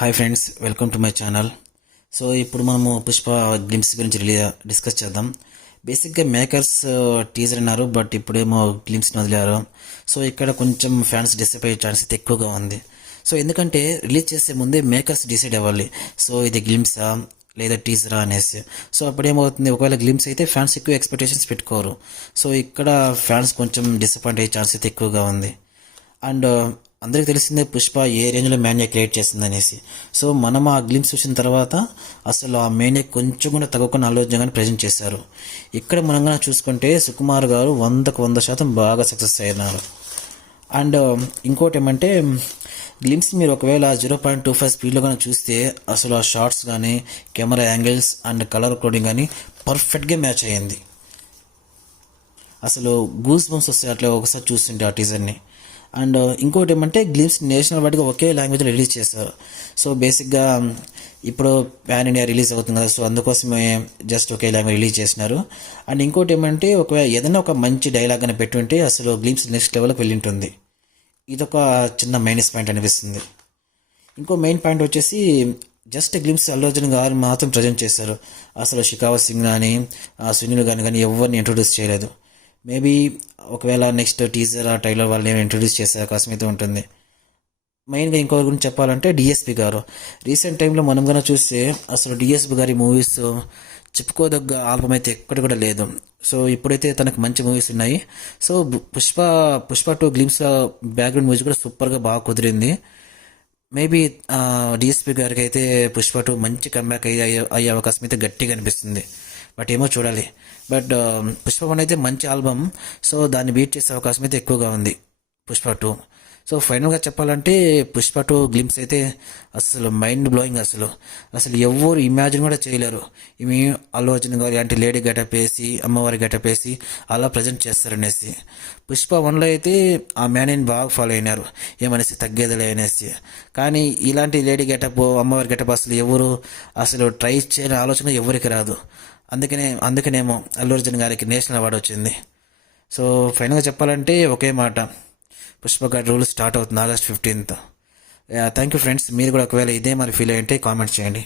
Hi friends, welcome to my channel. So ఇప్పుడు మనము Pushpa glimpse గురించి డిస్కస్ చేద్దాం. బేసిక్గా మేకర్స్ టీజర్ అన్నారు, బట్ ఇప్పుడేమో గ్లిమ్స్ని వదిలారు. సో ఇక్కడ కొంచెం ఫ్యాన్స్ డిసప్పాయింట్ అయ్యే ఛాన్స్ అయితే ఎక్కువగా ఉంది. సో ఎందుకంటే రిలీజ్ చేసే ముందే మేకర్స్ డిసైడ్ అవ్వాలి, సో ఇది గ్లిమ్సా లేదా టీజరా అనేసి. సో అప్పుడేమవుతుంది, ఒకవేళ గ్లిమ్స్ అయితే ఫ్యాన్స్ ఎక్కువ ఎక్స్పెక్టేషన్స్ పెట్టుకోరు. సో ఇక్కడ ఫ్యాన్స్ కొంచెం డిసప్పాయింట్ అయ్యే ఛాన్స్ అయితే ఎక్కువగా ఉంది. అండ్ అందరికీ తెలిసిందే పుష్ప ఏ రేంజ్లో మేనియా క్రియేట్ చేసిందనేసి. సో మనం ఆ గ్లిమ్స్ చూసిన తర్వాత అసలు ఆ మేనియా కొంచెం కూడా తగ్గకుండా ఆలోచనగానే ప్రజెంట్ చేశారు. ఇక్కడ మనం కానీ చూసుకుంటే సుకుమార్ గారు 100% బాగా సక్సెస్ అయినారు. అండ్ ఇంకోటి ఏమంటే, గ్లిమ్స్ మీరు ఒకవేళ 0.25 స్పీడ్లో కానీ చూస్తే అసలు ఆ షార్ట్స్ కానీ camera angles and colour coding కానీ పర్ఫెక్ట్గా మ్యాచ్ అయ్యింది. అసలు గూస్ బంప్స్ వస్తాయి అట్లా ఒకసారి చూస్తుంటే ఆ టీజర్ని. అండ్ ఇంకోటి ఏమంటే, గ్లిమ్స్ నేషనల్ వైడ్గా ఒకే లాంగ్వేజ్లో రిలీజ్ చేస్తారు. సో బేసిక్గా ఇప్పుడు పాన్ ఇండియా రిలీజ్ అవుతుంది కదా, సో అందుకోసమే జస్ట్ ఒకే లాంగ్వేజ్ రిలీజ్ చేసినారు. అండ్ ఇంకోటి ఏమంటే, ఒకవేళ ఏదైనా ఒక మంచి డైలాగ్ అని పెట్టుంటే అసలు గ్లిమ్స్ నెక్స్ట్ లెవెల్కి వెళ్ళింటుంది. ఇదొక చిన్న మైనస్ పాయింట్ అనిపిస్తుంది. ఇంకో మెయిన్ పాయింట్ వచ్చేసి, జస్ట్ గ్లిమ్స్ అల్లు అర్జున్ గారు మాత్రం ప్రజెంట్ చేశారు. అసలు షికావత్ సింగ్ కానీ సునీల్ కానీ ఎవరిని ఇంట్రొడ్యూస్ చేయలేదు. మేబీ ఒకవేళ నెక్స్ట్ టీజర్ ఆ ట్రైలర్ వాళ్ళని ఇంట్రొడ్యూస్ చేసే అవకాశం అయితే ఉంటుంది. మెయిన్గా ఇంకొకరి గురించి చెప్పాలంటే డిఎస్పి గారు. రీసెంట్ టైంలో మనం కన్నా చూస్తే అసలు డిఎస్పి గారి మూవీస్ చెప్పుకోదగ్గ ఆల్బమ్ అయితే ఎక్కడ కూడా లేదు. సో ఇప్పుడైతే తనకు మంచి మూవీస్ ఉన్నాయి. So Pushpa 2 glimpse background music కూడా సూపర్గా బాగా కుదిరింది. మేబీ డిఎస్పి గారికి అయితే పుష్ప 2 మంచి కంబ్యాక్ అయ్యే అవకాశం అయితే గట్టిగా అనిపిస్తుంది. బట్ ఏమో చూడాలి. బట్ పుష్ప 1 అయితే మంచి ఆల్బమ్, సో దాన్ని బీట్ చేసే అవకాశం అయితే ఎక్కువగా ఉంది పుష్ప 2. సో ఫైనల్గా చెప్పాలంటే పుష్ప 2 గ్లిమ్స్ అయితే అసలు మైండ్ బ్లోయింగ్. అసలు ఎవరు ఇమాజిన్ కూడా చేయలేరు. ఇవి అల్లు అర్జున్ గారు అంటే లేడీ గెటప్ వేసి అమ్మవారి గెటప్ వేసి అలా ప్రజెంట్ చేస్తారనేసి. పుష్ప 1లో అయితే ఆ మ్యానేని బాగా ఫాలో అయినారు, ఏమనేసి తగ్గేదిలే అనేసి. కానీ ఇలాంటి లేడీ గెటప్ అమ్మవారి గెటప్ అసలు ట్రై చేయని ఆలోచన ఎవరికి రాదు. అందుకనేమో అల్లు అర్జున్ గారికి నేషనల్ అవార్డు వచ్చింది. సో ఫైనల్గా చెప్పాలంటే ఒకే మాట, పుష్ప గారి రూల్ స్టార్ట్ అవుతుంది August 15th. Thank you friends. మీరు కూడా ఒకవేళ ఇదే మరి ఫీల్ అయ్యింటే కామెంట్ చేయండి.